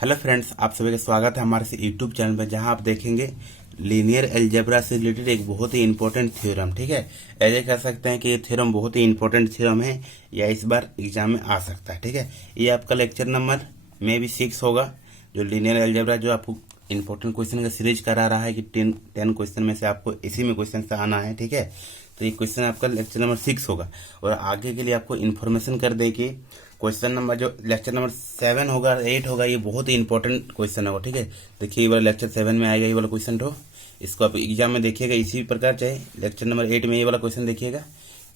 Hello friends, आप सभी का स्वागत है हमारे यूट्यूब चैनल पर, जहां आप देखेंगे लीनियर अलजेब्रा से रिलेटेड एक बहुत ही इंपॉर्टेंट थ्योरम। ठीक है, ऐसे कह सकते हैं कि ये थ्योरम बहुत ही इंपॉर्टेंट थ्योरम है, या इस बार एग्जाम में आ सकता है। ठीक है, ये आपका लेक्चर नंबर में भी 6 होगा, जो लीनियर अलजेब्रा जो आपको इंपॉर्टेंट क्वेश्चन का सीरीज करा रहा है कि 10 क्वेश्चन में से आपको इसी में क्वेश्चन से आना है। ठीक है, तो ये क्वेश्चन आपका लेक्चर नंबर 6 होगा। और आगे के लिए आपको इन्फॉर्मेशन कर दें कि क्वेश्चन नंबर जो लेक्चर नंबर 7 होगा 8 होगा, ये बहुत ही इंपॉर्टेंट क्वेश्चन होगा। ठीक है, देखिए ये वाला लेक्चर 7 में आएगा, ये वाला क्वेश्चन तो इसको आप एग्जाम में देखिएगा इसी प्रकार, चाहे लेक्चर नंबर 8 में ये वाला क्वेश्चन देखिएगा,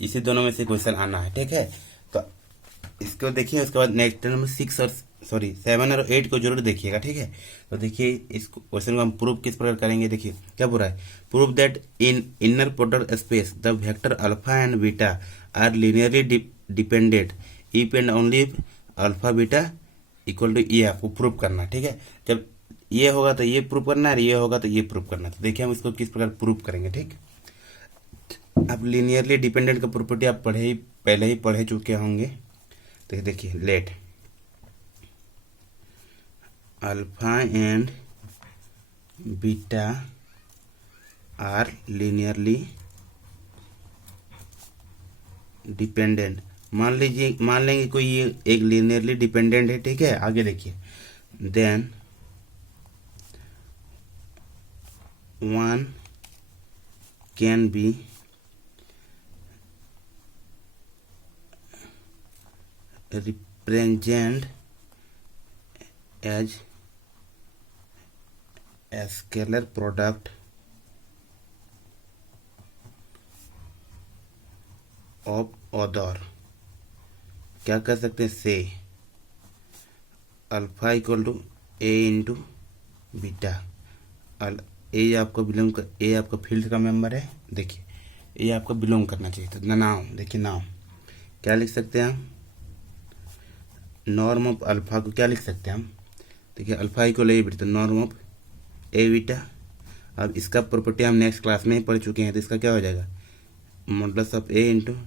इसी दोनों में से क्वेश्चन आना है। ठीक है, तो इसको देखिए, उसके बाद नेक्स्ट नंबर 6 और 7 और 8 को जरूर देखिएगा। ठीक है, तो देखिए इस क्वेश्चन को हम प्रूव किस प्रकार करेंगे। देखिए क्या पूरा है, prove that in inner product space the vector alpha and beta are linearly dependent if and only if alpha beta equal to ये आपको प्रूव करना। ठीक है, जब ये होगा तो ये प्रूव करना है, और ये होगा तो ये प्रूव करना है। तो देखिए हम इसको किस प्रकार प्रूव करेंगे। ठीक, आप लीनियरली डिपेंडेंट का प्रॉपर्टी आप पहले ही पढ़े चुके होंगे। तो देखिए let alpha and beta are linearly dependent. मान लेंगे कोई ये एक लीनियरली डिपेंडेंट है। ठीक है, आगे देखिए, then one can be represent as a scalar product of other। क्या कर सकते हैं, से alpha equal to A into beta. A आपको बिलोंग कर, ए आपका फील्ड का मेंबर है। देखिए ये आपको बिलोंग करना चाहिए। तो नाउ देखिए, नाउ क्या लिख सकते हैं हम, नॉर्म ऑफ अल्फा को क्या लिख सकते हैं हम। देखिए अल्फा इक्वल ए बीटा, तो नॉर्म ऑफ ए बीटा। अब इसका प्रॉपर्टी हम नेक्स्ट क्लास में ही पढ़ चुके हैं, तो इसका क्या हो जाएगा, modulus of A into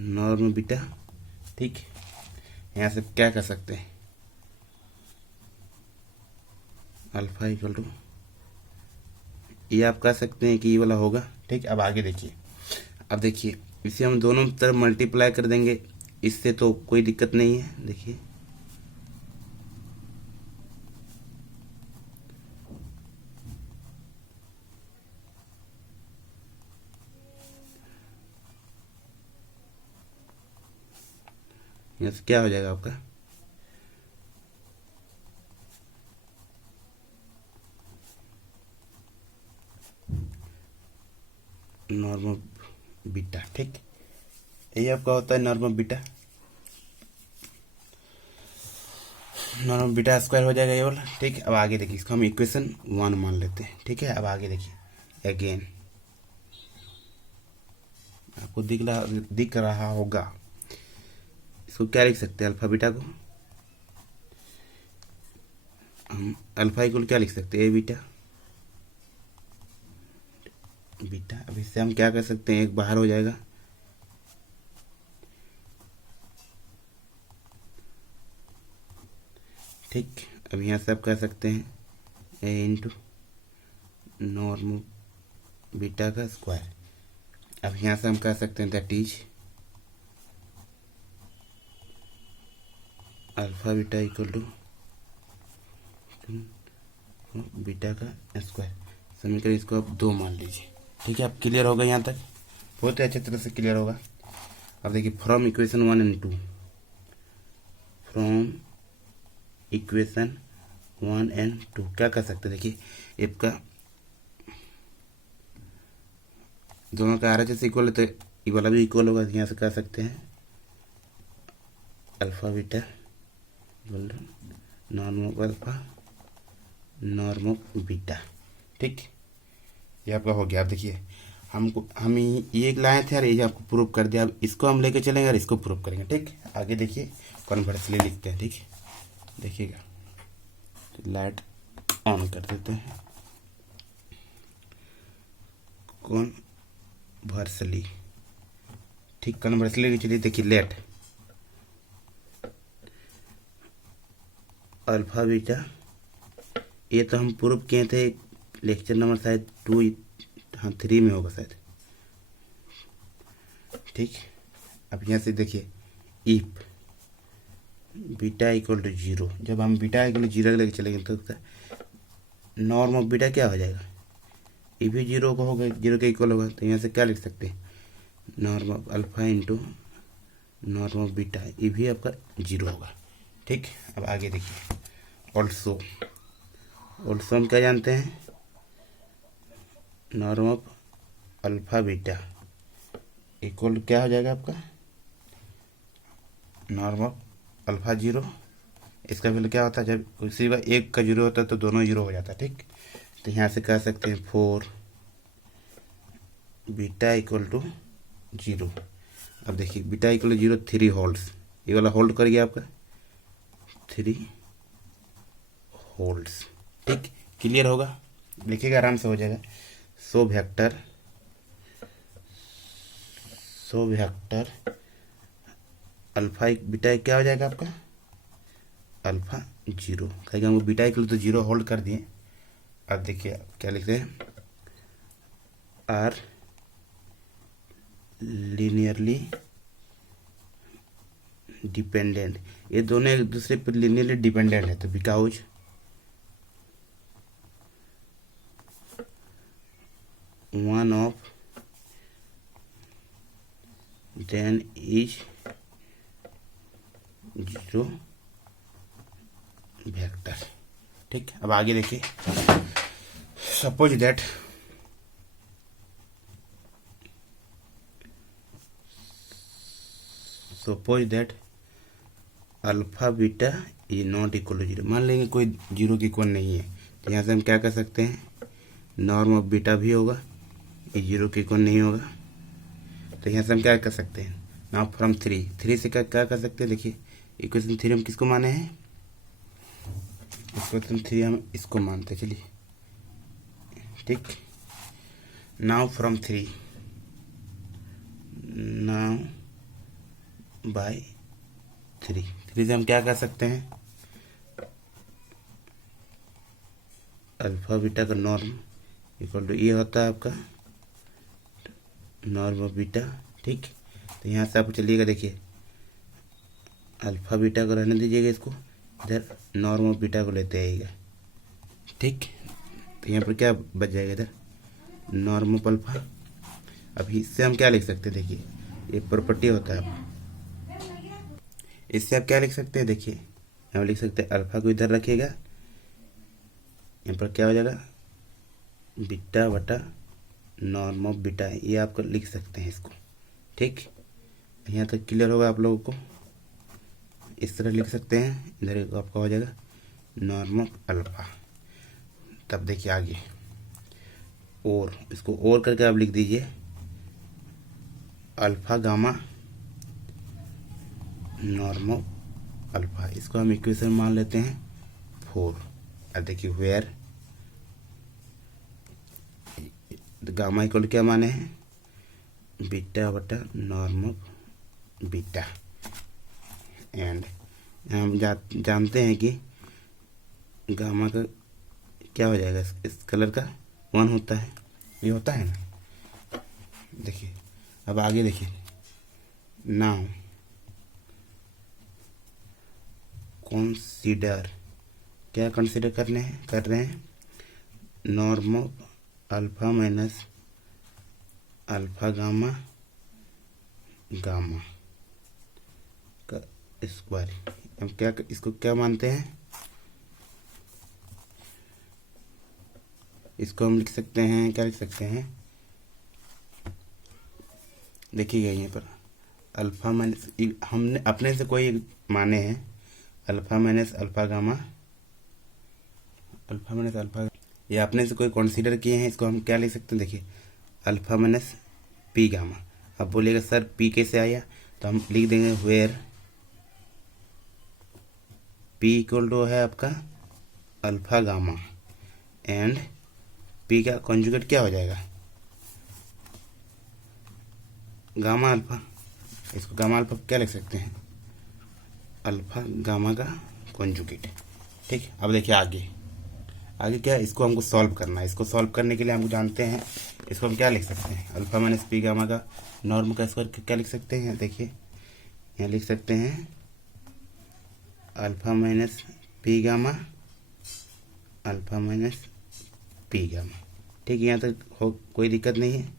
norm beta. ठीक, यहाँ से क्या कर सकते हैं, अल्फा इक्वल टू ये आप कह सकते हैं कि ये वाला होगा। ठीक, अब आगे देखिए, अब देखिए इसे हम दोनों तरफ मल्टीप्लाई कर देंगे, इससे तो कोई दिक्कत नहीं है। देखिए यहाँ से क्या हो जाएगा आपका, नॉर्मल बीटा। ठीक, ये आपका होता है normal beta, normal beta square हो जाएगा ये वाला। ठीक, अब आगे देखिए, इसको हम इक्वेशन 1 मान लेते हैं। ठीक है, अब आगे देखिए, अगेन आपको दिख रहा होगा, इसको क्या लिख सकते हैं, अल्फा बीटा को हम अल्फा इक्वल क्या लिख सकते हैं, ए बीटा बीटा। अब इससे हम क्या कर सकते हैं, एक बाहर हो जाएगा, ठीक। अब यहाँ से आप कह सकते हैं ए इंटू नॉर्म बीटा का स्क्वायर। अब यहाँ से हम कह सकते हैं that is alpha beta equal to beta का स्क्वायर। समीकरण इसको आप 2 मान लीजिए। ठीक है, अब क्लियर होगा यहाँ तक, बहुत ही अच्छे तरह से क्लियर होगा। अब देखिए, from equation 1 and 2, from equation 1 and 2 क्या कर सकते हैं, देखिए एफ का दोनों का आर एच एस इक्वल है, तो ये वाला भी इक्वल होगा। यहाँ से कह सकते हैं alpha beta norm of alpha norm of beta. ठीक, ये आपका हो गया। अब देखिए हम ये लाए थे और ये आपको प्रूव कर दिया। अब इसको हम लेके चलेंगे और इसको प्रूव करेंगे। ठीक, आगे देखिए कन्वर्सली लिखते हैं। ठीक, देखिएगा, लाइट ऑन कर देते हैं, कन्वर्सली। ठीक, कन्वर्सली चलिए देखिए, लेट अल्फा बीटा, ये तो हम प्रूव किए थे लेक्चर नंबर शायद 2, हाँ 3 में होगा शायद। ठीक, अब यहाँ से देखिए इफ बीटा इक्वल टू 0, जब हम बीटा इक्वल टू 0 लेके चलेंगे तो नॉर्म ऑफ बीटा क्या हो जाएगा, ये भी 0 को होगा, 0 के इक्वल होगा। तो यहाँ से क्या लिख सकते हैं, norm of alpha into norm of beta, ये भी आपका 0 होगा। ठीक, अब आगे देखिए ऑल्सो हम क्या जानते हैं, norm of alpha beta equal क्या हो जाएगा आपका, नॉर्म ऑफ अल्फा 0। इसका वैल्यू क्या होता है, जब किसी का एक का 0 होता है तो दोनों 0 हो जाता है। ठीक, तो यहाँ से कह सकते हैं 4 बीटा इक्वल टू 0। अब देखिए बीटा इक्वल टू 0, 3 होल्ड्स, ये वाला होल्ड कर गया आपका 3 होल्ड्स। ठीक, क्लियर होगा, लिखिएगा आराम से हो जाएगा। सो वेक्टर अल्फा बीटा क्या हो जाएगा आपका, अल्फा 0, कहेंगे हमको बीटा इक्वल टू 0 होल्ड कर दिए। अब देखिए क्या लिखते हैं, आर लीनियरली डिपेंडेंट, ये दोनों एक दूसरे पर लीनियरली डिपेंडेंट है, तो because one of then is 0 vector. ठीक, अब आगे देखिए, suppose that alpha beta is not equal to 0, मान लेंगे कोई 0 के इक्वल नहीं है, तो यहाँ से हम क्या कर सकते हैं, नॉर्म ऑफ बीटा भी होगा, ये 0 के इक्वल नहीं होगा। तो यहाँ से हम क्या कर सकते हैं, नाउ फ्रॉम 3 से क्या कर सकते हैं, देखिए इक्वेशन 3 हम किसको माने हैं, इक्वेशन 3 हम इसको मानते हैं, चलिए। ठीक, नाउ फ्रॉम 3 नाउ बाय 3 से हम क्या कर सकते हैं, अल्फा बीटा का नॉर्म इक्वल टू ये होता है आपका नॉर्म ऑफ बीटा। ठीक, तो यहाँ से आप चलिएगा, देखिए अल्फा बीटा को रहने दीजिएगा, इसको इधर नॉर्म ऑफ बीटा को लेते आइएगा। ठीक, तो यहाँ पर क्या बच जाएगा, इधर नॉर्म ऑफ अल्फा। अब इससे हम क्या लिख सकते हैं, देखिए ये प्रॉपर्टी होता है, इससे आप क्या लिख सकते हैं, देखिए यहाँ लिख सकते हैं अल्फा को इधर रखिएगा, यहाँ पर क्या हो जाएगा, बीटा बटा नॉर्म ऑफ बीटा, ये आपको लिख सकते हैं इसको। ठीक, यहाँ तक क्लियर होगा आप लोगों को, इस तरह लिख सकते हैं, इधर आपका हो जाएगा नॉर्म ऑफ अल्फा। तब देखिए आगे, और इसको और करके आप लिख दीजिए alpha gamma norm of alpha, इसको हम इक्वेशन मान लेते हैं 4। अब देखिए वेयर गामा इक्वल क्या माने हैं, बीटा बटा नॉर्म ऑफ बीटा, एंड हम जानते हैं कि गामा का क्या हो जाएगा, इस कलर का 1 होता है, ये होता है ना। देखिए अब आगे देखिए, नाउ कंसीडर, क्या कंसीडर कर रहे हैं, norm of alpha minus alpha gamma का स्क्वायर। हम क्या इसको क्या मानते हैं, इसको हम लिख सकते हैं, क्या लिख सकते हैं, देखिएगा यहाँ पर अल्फा माइनस, हमने अपने से कोई माने हैं alpha minus alpha gamma, alpha minus alpha, ये अपने से कोई कंसीडर किए हैं, इसको हम क्या लिख सकते हैं, देखिए अल्फा माइनस पी गामा। अब बोलिएगा सर पी कैसे आया, तो हम लिख देंगे वेयर पी इक्वल टू है आपका अल्फा गामा, एंड पी का कॉन्जुगेट क्या हो जाएगा, गामा अल्फा। इसको गामा अल्फा क्या लिख सकते हैं, अल्फा गामा का कॉन्जुगेट। ठीक। अब देखिए आगे आगे क्या है, इसको हमको सॉल्व करना है। इसको सॉल्व करने के लिए हमको जानते हैं, इसको हम क्या लिख सकते हैं, अल्फा माइनस पी गामा का नॉर्म का स्क्वायर क्या लिख सकते हैं। देखिए यहाँ लिख सकते हैं alpha minus P gamma, alpha minus P gamma. ठीक, यहाँ तक हो कोई दिक्कत नहीं है।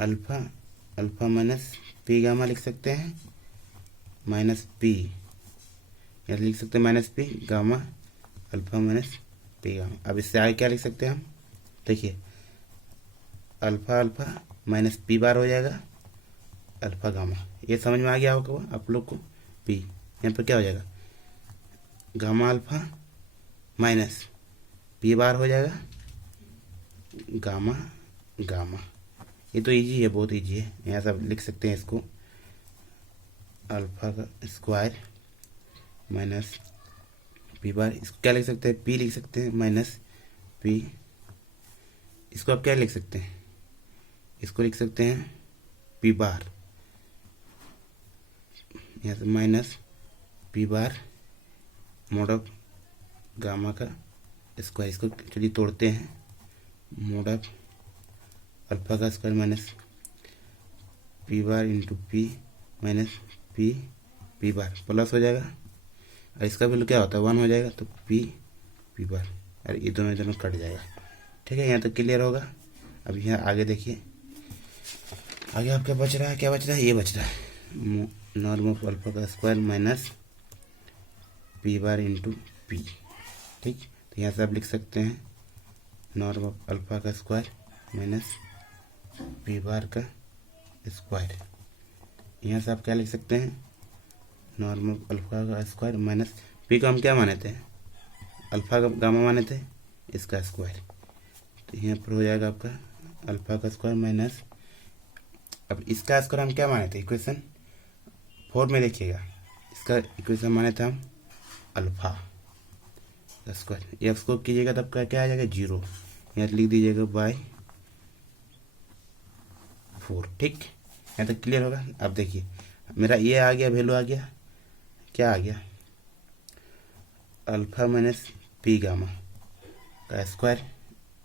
अल्फा माइनस पी गामा लिख सकते हैं, माइनस पी, यहाँ लिख सकते हैं minus P gamma, alpha minus P gamma. अब इससे आगे क्या लिख सकते हैं हम, देखिए अल्फा माइनस पी बार हो जाएगा अल्फा गामा। ये समझ में आ गया होगा आप लोग को। पी यहाँ पर क्या हो जाएगा, गामा अल्फा माइनस पी बार हो जाएगा गामा गामा। ये तो इजी है, बहुत इजी है। यहाँ सब लिख सकते हैं इसको, अल्फा का स्क्वायर माइनस पी बार, इसको क्या लिख सकते हैं, पी लिख सकते हैं माइनस पी। इसको आप क्या लिख सकते हैं, इसको लिख सकते हैं पी बार, यहाँ से minus P bar mode of gamma का स्क्वायर। इसको चलिए तोड़ते हैं, मोड ऑफ अल्फा का square minus P bar into P minus P बार प्लस हो जाएगा, और इसका वैल्यू क्या होता है 1 हो जाएगा, तो पी बार, और ये दोनों कट जाएगा। ठीक है, यहाँ तक क्लियर होगा। अब यहाँ आगे देखिए, आगे आपका बच रहा है, क्या बच रहा है, ये बच रहा है नॉर्म ऑफ अल्फा का square minus P bar into P. ठीक, तो यहाँ से आप लिख सकते हैं नॉर्म ऑफ अल्फा का स्क्वायर माइनस पी बार का स्क्वायर। यहाँ से आप क्या लिख सकते हैं, नॉर्म ऑफ अल्फा का स्क्वायर माइनस पी को हम क्या माने थे, अल्फा का गामा माने थे, इसका स्क्वायर। तो यहाँ पर हो जाएगा आपका अल्फा का स्क्वायर माइनस, अब इसका स्क्वायर हम क्या माने थे, इक्वेशन 4 में देखिएगा, इसका इक्वेशन माने थे हम अल्फा का स्क्वायर। ये इसको कीजिएगा तब क्या आ जाएगा 0, यहाँ लिख दीजिएगा बाय 4। ठीक, यहाँ तक क्लियर होगा। अब देखिए मेरा ये आ गया, वैल्यू आ गया, क्या आ गया, अल्फा माइनस पी गामा का स्क्वायर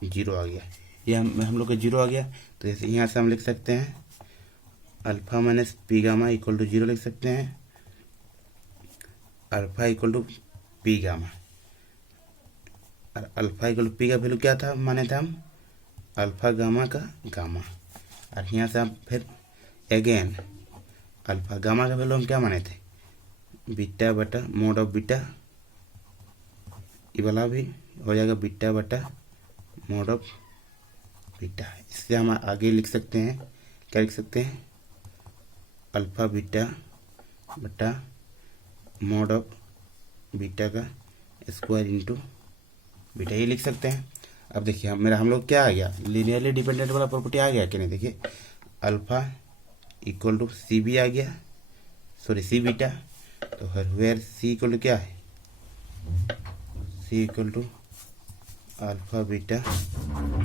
0 आ गया। ये हम लोग का 0 आ गया। तो जैसे यहाँ से हम लिख सकते हैं alpha minus P gamma equal to 0 लिख सकते हैं, alpha equal to P gamma, और अल्फा इक्वल टू पी का वैल्यू क्या था, माने थे हम अल्फा गामा का गामा। और यहाँ से हम फिर अगेन अल्फा गामा का वैल्यू हम क्या माने थे, बीटा बटा मोड ऑफ बीटा, ये वाला भी हो जाएगा बीटा बटा मोड ऑफ बीटा। इससे हम आगे लिख सकते हैं, क्या लिख सकते हैं, अल्फा बीटा बटा मोड ऑफ बीटा का स्क्वायर इंटू बीटा, ये लिख सकते हैं। अब देखिए हम लोग क्या आ गया, लीनियरली डिपेंडेंट वाला प्रॉपर्टी आ गया कि नहीं। देखिए alpha equal to C B आ गया, सॉरी सी बीटा। तो वेयर सी इक्वल टू क्या है, C equal to alpha beta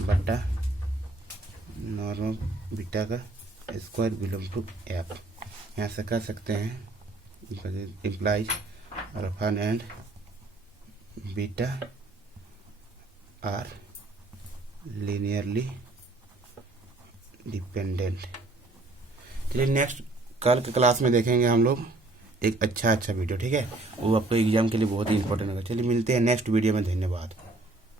बटा नॉर्म बीटा का स्क्वायर बिलोंग टू एफ। यहाँ से कर सकते हैं implies alpha and beta are linearly dependent. चलिए नेक्स्ट कल के क्लास में देखेंगे हम लोग एक अच्छा वीडियो, ठीक है, वो आपको एग्जाम के लिए बहुत ही इंपॉर्टेंट होगा। चलिए मिलते हैं नेक्स्ट वीडियो में, धन्यवाद।